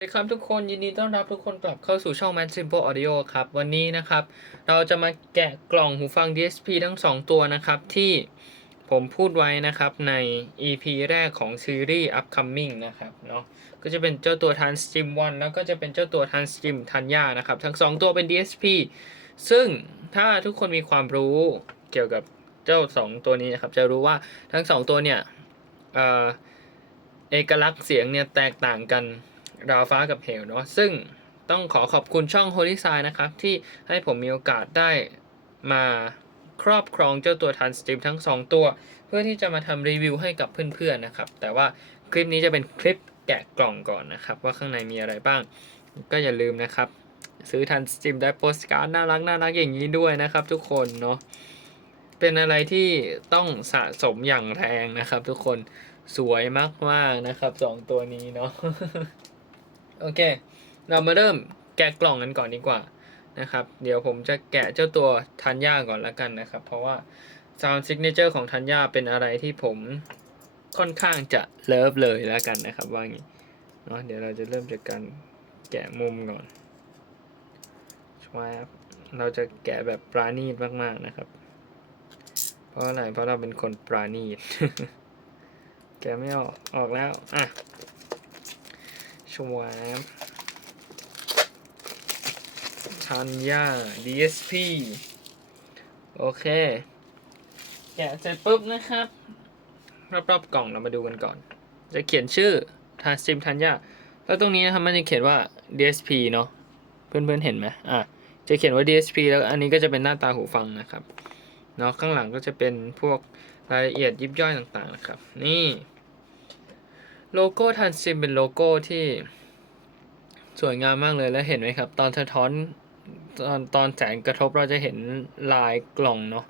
สวัสดีครับทุกคนยินดีต้อนรับทุกคนกลับเข้าสู่ช่อง Man Simple Audio ครับ วันนี้นะครับ เราจะมาแกะกล่องหูฟัง DSP ทั้ง 2 ตัวนะครับ ที่ผมพูดไว้นะครับใน EP แรกของซีรีส์ Upcoming นะครับเนาะก็จะเป็นเจ้าตัว Trans Stream 1 แล้วก็จะเป็นเจ้าตัว Trans Stream Tanya นะครับ ทั้ง 2 ตัวเป็น DSP ซึ่งถ้าทุกคนมีความรู้เกี่ยวกับเจ้า 2 ตัวนี้นะครับ จะรู้ว่าทั้ง 2 ตัวเนี่ยเอ่อเอกลักษณ์เสียงเนี่ยแตกต่างกัน ราวฟ้ากับเหวเนาะซึ่งต้องขอขอบคุณช่อง Holy Sign นะครับ ที่ให้ผมมีโอกาสได้มาครอบครองเจ้าตัวทันสตรีมทั้ง 2 ตัว เพื่อที่จะมาทำรีวิวให้กับเพื่อนๆนะครับ แต่ว่าคลิปนี้จะเป็นคลิปแกะกล่องก่อนนะครับ ว่าข้างในมีอะไรบ้าง ก็อย่าลืมนะครับ ซื้อทันสตรีมได้โปสการ์ดน่ารักน่ารักอย่างนี้ด้วยนะครับ ทุกคนเนาะเป็นอะไรที่ต้องสะสมอย่างแรงนะครับ ทุกคนสวยมากๆนะครับสองตัวนี้เนาะ โอเค เรามาเริ่มแกะกล่องกันก่อนดีกว่านะครับ เดี๋ยวผมจะแกะเจ้าตัวทันย่าก่อนละกันนะครับ เพราะว่า Sound Signature ของทันย่าเป็นอะไรที่ผมค่อนข้างจะเลิฟเลยแล้วกันนะครับ ว่างี้เนาะเดี๋ยวเราจะเริ่มจากการแกะมุมก่อนชวบเราจะแกะแบบปราณีตมากๆนะครับ เพราะอะไรเพราะเราเป็นคนปราณีตแกะไม่ออกออกแล้วอะ ชวบชันยา DSP โอเคแกะเสร็จปุ๊บนะครับ รอบๆกล่องเรามาดูกันก่อน จะเขียนชื่อทานสตรีมทันยาแล้วตรงนี้นะครับมันจะเขียนว่า DSP เนาะเพื่อนๆเห็นไหมอะจะเขียนว่า DSP แล้วอันนี้ก็จะเป็นหน้าตาหูฟังนะครับเนาะข้างหลังก็จะเป็นพวกรายละเอียดยิบย่อยต่างๆนะครับ นี่ โลโก้ทันซิมเป็นโลโก้ที่สวยงามมากเลยแล้วเห็นไหมครับ ตอนสะท้อนตอนตอนแสงกระทบเราจะเห็นลายกล่องเนาะ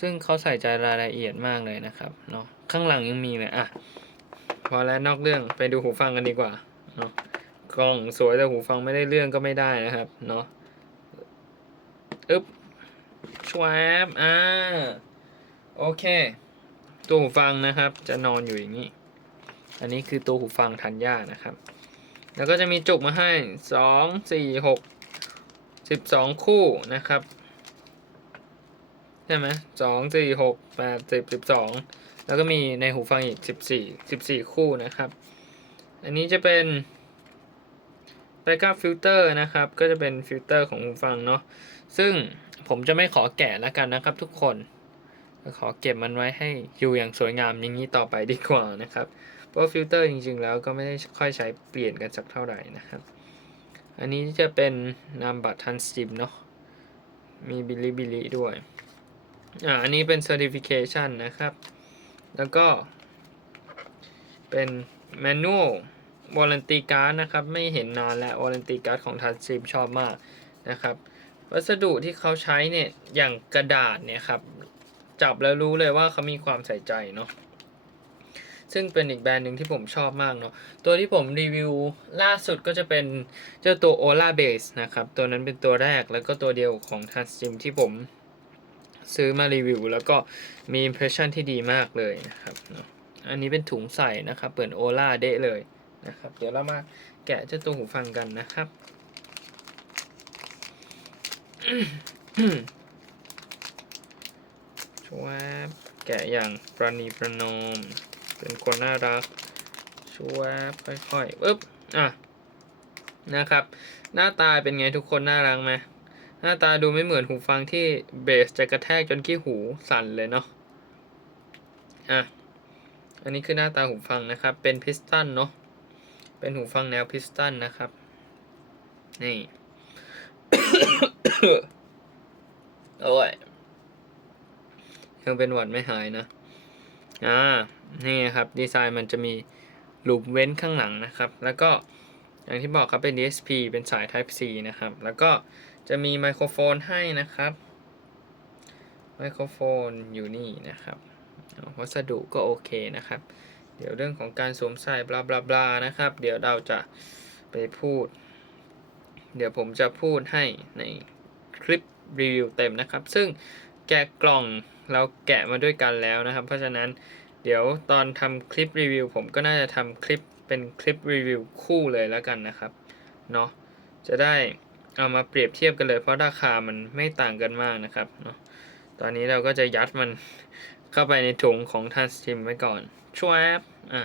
ซึ่งเขาใส่ใจรายละเอียดมากเลยนะครับเนาะข้างหลังยังมีเลยอะพอแล้วนอกเรื่องไปดูหูฟังกันดีกว่าเนาะกล่องสวยแต่หูฟังไม่ได้เรื่องก็ไม่ได้นะครับเนาะอึ๊บชวบอ่าโอเค ตัวหูฟังนะครับ จะนอนอยู่อย่างนี้ อันนี้คือตัวหูฟังทันย่านะครับ แล้วก็จะมีจุกมาให้สองสี่หกสิบสองคู่นะครับ ใช่ไหมสองสี่หกแปดสิบสิบสองแล้วก็มีในหูฟังอีกสิบสี่สิบสี่คู่นะครับ อันนี้จะเป็น backup filter นะครับ ก็จะเป็นฟิลเตอร์ของหูฟังเนาะ ซึ่งผมจะไม่ขอแกะแล้วกันนะครับทุกคน ขอเก็บมันไว้ให้อยู่อย่างสวยงามอย่างนี้ต่อไปดีกว่านะครับ เพราะฟิลเตอร์จริงๆ แล้วก็ไม่ได้ค่อยใช้เปลี่ยนกันสักเท่าไหร่นะครับ อันนี้จะเป็นนามบัตรทันสติมเนาะ มีบิลิบิลิด้วย อ่า อันนี้เป็น certification นะครับ แล้วก็ เป็น manual warranty card นะครับ ไม่เห็นนานแล้ว warranty card ของทันสติมชอบมากนะครับ วัสดุที่เขาใช้เนี่ย อย่างกระดาษเนี่ยครับ จับแล้วรู้เลยว่าเขามีความใส่ใจเนาะ ซึ่งเป็นอีกแบรนด์หนึ่งที่ผมชอบมากเนาะตัวที่ผมรีวิวล่าสุดก็จะเป็นเจ้าตัว Ola Base นะครับ ตัวนั้นเป็นตัวแรกแล้วก็ตัวเดียวของ t a n s t r e a m ที่ผมซื้อมารีวิว แล้วก็มี impression ที่ดีมากเลยนะครับเนาะอันนี้เป็นถุงใส่นะครับเปิด Ola เดะเลยนะครับ เดี๋ยวเรามาแกะเจ้าตัวหูฟังกันนะครับ ชวบแกะอย่างประนีประนอม เป็นคนน่ารักชวค่อยๆปึ๊บอะนะครับ หน้าตาเป็นไงทุกคนน่ารักไหมหน้าตาดูไม่เหมือนหูฟังที่เบสจะกระแทกจนขี้หูสั่นเลยเนาะอะอันนี้คือหน้าตาหูฟังนะครับ เป็นพิสตันเนาะเป็นหูฟังแนวพิสตันนะครับ นี่ โอ้ยยังเป็นหวัดไม่หายนะ อ่านี่ครับดีไซน์มันจะมีลูปเว้นข้างหลังนะครับ แล้วก็อย่างที่บอกครับเป็น DSP เป็นสาย Type C นะครับ แล้วก็จะมีไมโครโฟนให้นะครับ ไมโครโฟนอยู่นี่นะครับ วัสดุก็โอเคนะครับ เดี๋ยวเรื่องของการสวมใส่บลาบลาบลานะครับ เดี๋ยวเราจะไปพูด เดี๋ยวผมจะพูดให้ในคลิปรีวิวเต็มนะครับ ซึ่ง แกะกล่องเราแกะมาด้วยกันแล้วนะครับ เพราะฉะนั้นเดี๋ยวตอนทำคลิปรีวิวผมก็น่าจะทำคลิปเป็นคลิปรีวิวคู่เลยแล้วกันนะครับเนาะจะได้เอามาเปรียบเทียบกันเลย เพราะราคามันไม่ต่างกันมากนะครับเนาะตอนนี้เราก็จะยัดมันเข้าไปในถุงของทันสติมไว้ก่อนชวบอะ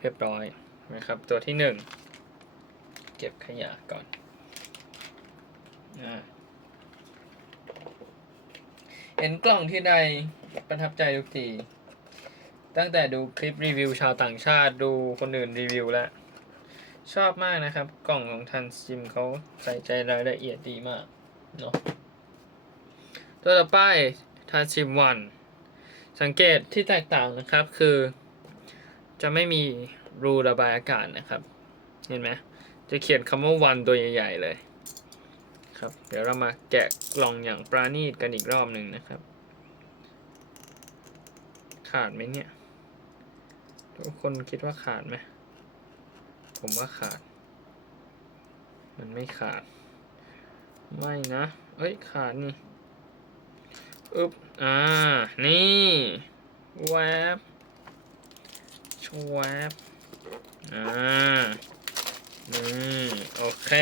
เรียบร้อยนะครับ ตัวที่หนึ่งเก็บขยะก่อนอ่า เห็นกล่องที่ใดประทับใจทุกที ตั้งแต่ดูคลิปรีวิวชาวต่างชาติดูคนอื่นรีวิวแล้ว ชอบมากนะครับ กล่องของทันซิมเขาใส่ใจรายละเอียดดีมากเนาะตัวต่อไปทันซิมวันสังเกตที่แตกต่างนะครับคือ จะไม่มีรูระบายอากาศนะครับ เห็นไหมจะเขียนคำว่าวันตัวใหญ่ ๆ เลย ครับ เดี๋ยวเรามาแกะกล่องอย่างปราณีตกันอีกรอบหนึ่งนะครับ ขาดไหมเนี่ย ทุกคนคิดว่าขาดไหมผมว่าขาด มันไม่ขาด ไม่นะ เอ้ยขาดนี่อึ๊บอ่า นี่แวบชวบอ่าอืมโอเค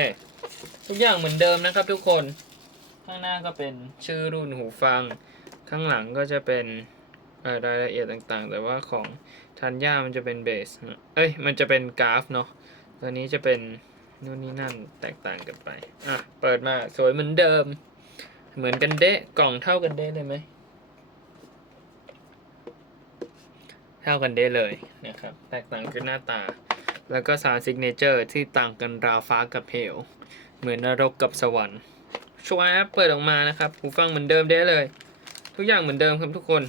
ทุกอย่างเหมือนเดิมนะครับทุกคน ข้างหน้าก็เป็นชื่อรุ่นหูฟัง ข้างหลังก็จะเป็นรายละเอียดต่างๆ แต่ว่าของทันย่ามันจะเป็นเบส เอ้ย มันจะเป็นกราฟเนาะ ตัวนี้จะเป็นนู่นนี่นั่นแตกต่างกันไป อะ เปิดมาสวยเหมือนเดิม เหมือนกันเดะ กล่องเท่ากันเดะเลยไหม เท่ากันเดะเลยนะครับ แตกต่างคือหน้าตา แล้วก็สารซิกเนเจอร์ที่ต่างกันราวฟ้ากับเหว เหมือนนรกกับสวรรค์ชัวร์เปิดออกมานะครับหูฟังเหมือนเดิมเดะเลย ทุกอย่างเหมือนเดิมครับทุกคน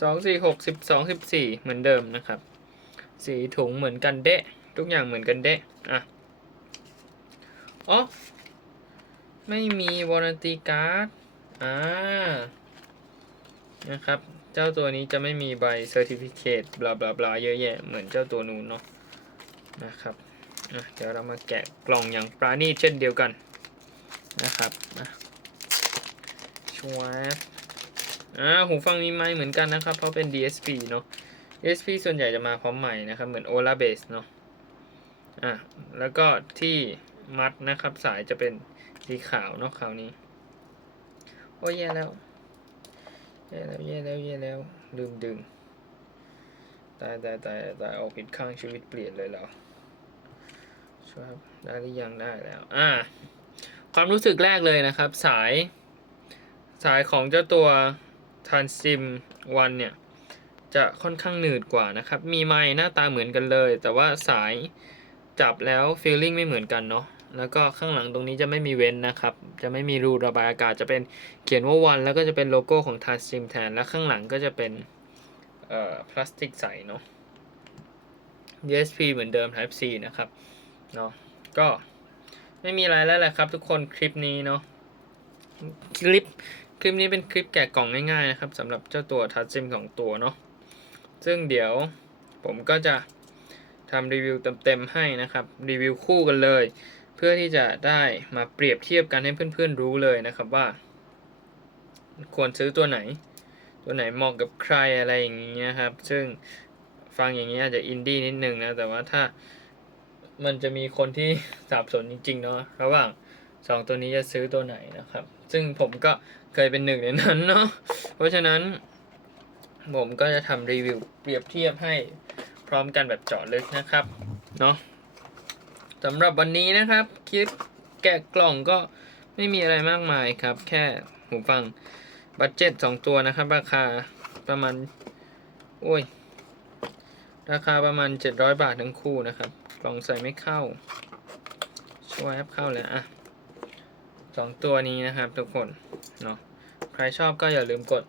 สองสี่หกสิบสองสิบสี่เหมือนเดิมนะครับ สีถุงเหมือนกันเดะ ทุกอย่างเหมือนกันเดะอะอ๋อไม่มีวอร์ตีการ์ดอ่านะครับ เจ้าตัวนี้จะไม่มีใบเซอร์ติฟิเคตบลาบลาบลาเยอะแยะเหมือนเจ้าตัวนู้นเนาะนะครับ เดี๋ยวเรามาแกะกล่องอย่างปราณีตเช่นเดียวกันนะครับอะชวบอ่าหูฟังมีไม้เหมือนกันนะครับ เพราะเป็น DSP เนาะ DSP ส่วนใหญ่จะมาพร้อมใหม่นะครับ เหมือน Ola Base เนาะอะแล้วก็ที่มัดนะครับสายจะเป็นสีขาวเนาะคราวนี้ โอ้ยแย่แล้วแย่แล้วแย่แล้วแย่แล้วลืมดึง ตายตายตายตายออกผิดข้างชีวิตเปลี่ยนเลยแล้ว ครับได้หรือยังได้แล้ว อ่า ความรู้สึกแรกเลยนะครับ สาย สายของเจ้าตัว Transim One เนี่ย จะค่อนข้างหนืดกว่านะครับ มีไม้หน้าตาเหมือนกันเลย แต่ว่าสายจับแล้ว feeling ไม่เหมือนกันเนาะแล้วก็ข้างหลังตรงนี้จะไม่มีเว้นนะครับ จะไม่มีรูระบายอากาศจะเป็นเขียนว่าวัน แล้วก็จะเป็นโลโก้ของ Transim แทน และข้างหลังก็จะเป็นเอ่อพลาสติกใสเนาะ DSP เหมือนเดิม Type C นะครับ เนาะก็ไม่มีอะไรแล้วแหละครับ ทุกคนคลิปนี้เนาะคลิปคลิปนี้เป็นคลิปแกะกล่องง่ายๆนะครับสำหรับเจ้าตัวทัชซิมของตัวเนาะซึ่งเดี๋ยวผมก็จะทำรีวิวเต็มๆให้นะครับ รีวิวคู่กันเลย เพื่อที่จะได้มาเปรียบเทียบกันให้เพื่อนๆรู้เลยนะครับว่า ควรซื้อตัวไหน ตัวไหนเหมาะกับใครอะไรอย่างเงี้ยครับ ซึ่งฟังอย่างนี้อาจจะอินดี้นิดนึงนะแต่ว่าถ้า มันจะมีคนที่สับสนจริงๆเนาะระหว่างสองตัวนี้จะซื้อตัวไหนนะครับ ซึ่งผมก็เคยเป็นหนึ่งในนั้นเนาะเพราะฉะนั้น ผมก็จะทำรีวิวเปรียบเทียบให้พร้อมกันแบบเจาะลึกนะครับเนาะสำหรับวันนี้นะครับคลิปแกะกล่องก็ไม่มีอะไรมากมายครับ แค่หูฟังบัตเจ็ตสองตัวนะครับ ราคาประมาณ โอ้ย ราคาประมาณ 700 บาททั้งคู่นะครับ กล่องใส่ไม่เข้าช่วยแอปเข้าเลยอะสองตัวนี้นะครับทุกคนเนาะใครชอบก็อย่าลืมกด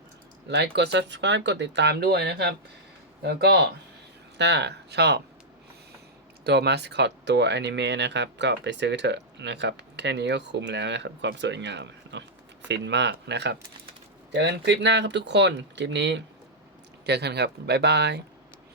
ไลค์กด subscribe กดติดตามด้วยนะครับ แล้วก็ถ้าชอบตัวมาสคอตตัวอนิเมะนะครับ ก็ไปซื้อเถอะนะครับ แค่นี้ก็คุ้มแล้วนะครับ ความสวยงามเนาะฟินมากนะครับ เจอกันคลิปหน้าครับทุกคน คลิปนี้ เจอกันครับ บ๊ายบาย